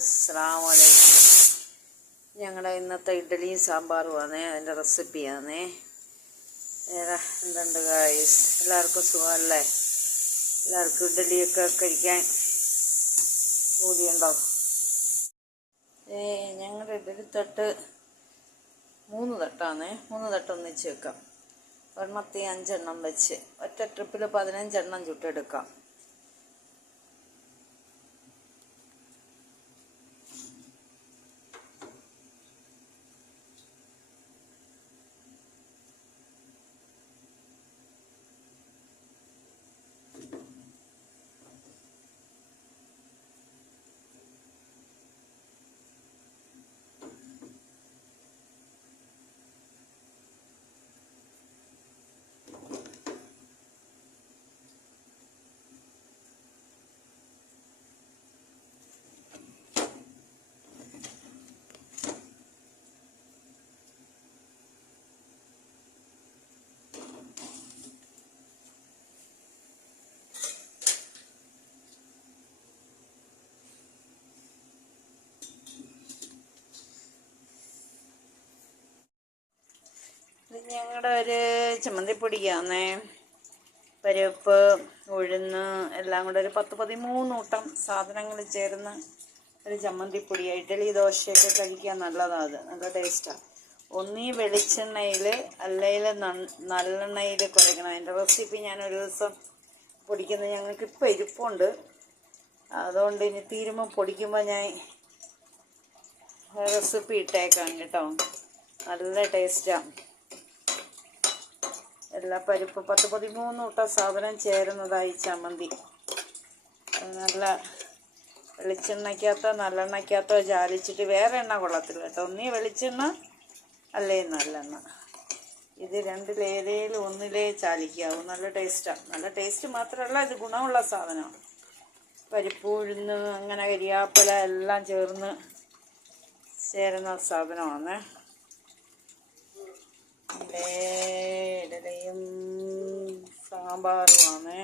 അസ്സലാമു അലൈക്കും. ഞങ്ങളുടെ ഇന്നത്തെ ഇഡ്ഡലിയും സാമ്പാറുമാണ്. അതിൻ്റെ റെസിപ്പിയാണ്. വേറെ എന്തുണ്ട് ഗായ്സ്? എല്ലാവർക്കും സുഖമല്ലേ? എല്ലാവർക്കും ഇഡ്ഡലിയൊക്കെ കഴിക്കാൻ കൂടിയുണ്ടോ? ഞങ്ങളുടെ ഇഡ്ഡലി തട്ട് 3 തട്ടാണ്. 3 തട്ട് ഒന്നിച്ച് വെക്കാം. ഒരെണ്ണത്തിൽ 5 എണ്ണം വെച്ച് ഒറ്റ ട്രിപ്പിൽ 15 എണ്ണം ചുട്ടെടുക്കാം. ഇത് ഞങ്ങളുടെ ഒരു ചമ്മന്തിപ്പൊടിയാന്നേ. പരിപ്പ്, ഉഴുന്ന് എല്ലാം കൂടെ ഒരു 10-13 കൂട്ടം സാധനങ്ങൾ ചേർന്ന് ഒരു ചമ്മന്തിപ്പൊടിയാണ്. ഇഡ്ഡലി ദോശയൊക്കെ കഴിക്കാൻ നല്ലതാണ്. അത് നല്ല ടേസ്റ്റാണ്. ഒന്നീ വെളിച്ചെണ്ണയിൽ അല്ലെങ്കിൽ നല്ലെണ്ണയിൽ കുഴക്കണം. അതിൻ്റെ റെസിപ്പി ഞാനൊരു ദിവസം പൊടിക്കുന്നത് ഞങ്ങൾക്കിപ്പോൾ ഇരിപ്പുണ്ട്. അതുകൊണ്ട് ഇനി തീരുമ്പോൾ പൊടിക്കുമ്പോൾ ഞാൻ റെസിപ്പി ഇട്ടേക്കാം കേട്ടോ. നല്ല ടേസ്റ്റാണ്. എല്ലാ പരിപ്പ് 10-13 കൂട്ടം സാധനം ചേരുന്നതായി ചമ്മന്തി. നല്ല വെളിച്ചെണ്ണയ്ക്കകത്തോ നല്ലെണ്ണയ്ക്കകത്തോ ചാലിച്ചിട്ട്, വേറെ എണ്ണ കൊള്ളത്തില്ല കേട്ടോ. ഒന്നീ വെളിച്ചെണ്ണ അല്ലേ നല്ലെണ്ണ. ഇത് രണ്ടിലേതേലും ഒന്നിലേ ചാലിക്കാവും. നല്ല ടേസ്റ്റാണ്. നല്ല ടേസ്റ്റ് മാത്രമല്ല, ഇത് ഗുണമുള്ള സാധനമാണ്. പരിപ്പ്, ഉഴുന്ന്, അങ്ങനെ കരിയാപ്പില എല്ലാം ചേരുന്ന സാധനമാണ്. ഇഡലിയും സാമ്പാറുമാണ്.